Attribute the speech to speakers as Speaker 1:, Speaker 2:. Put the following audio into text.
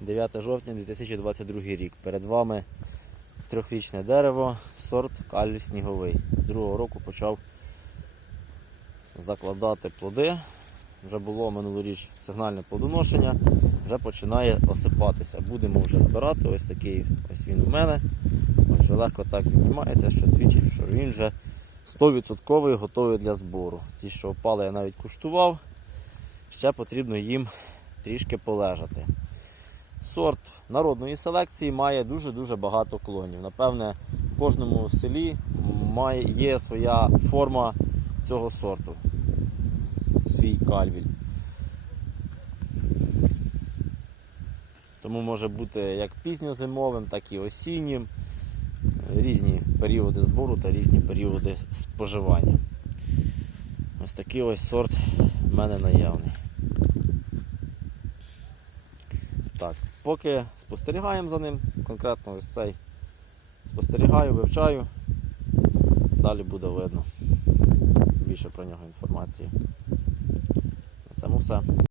Speaker 1: 9 жовтня 2022 рік. Перед вами трьохрічне дерево, сорт каль сніговий. З другого року почав закладати плоди. Вже було минулоріч сигнальне плодоношення, вже починає осипатися. Будемо вже збирати. Ось такий ось він у мене. Вже легко так піднімається, що свідчить, що він вже 100% готовий для збору. Ті, що впали, я навіть куштував. Ще потрібно їм трішки полежати. Сорт народної селекції має дуже-дуже багато клонів. Напевне, в кожному селі має, є своя форма цього сорту. Свій кальвіль. Тому може бути як пізньозимовим, так і осіннім. Різні періоди збору та різні періоди споживання. Ось такий ось сорт в мене наявний. Так, поки спостерігаємо за ним, конкретно ось цей спостерігаю, вивчаю. Далі буде видно більше про нього інформації. На цьому все.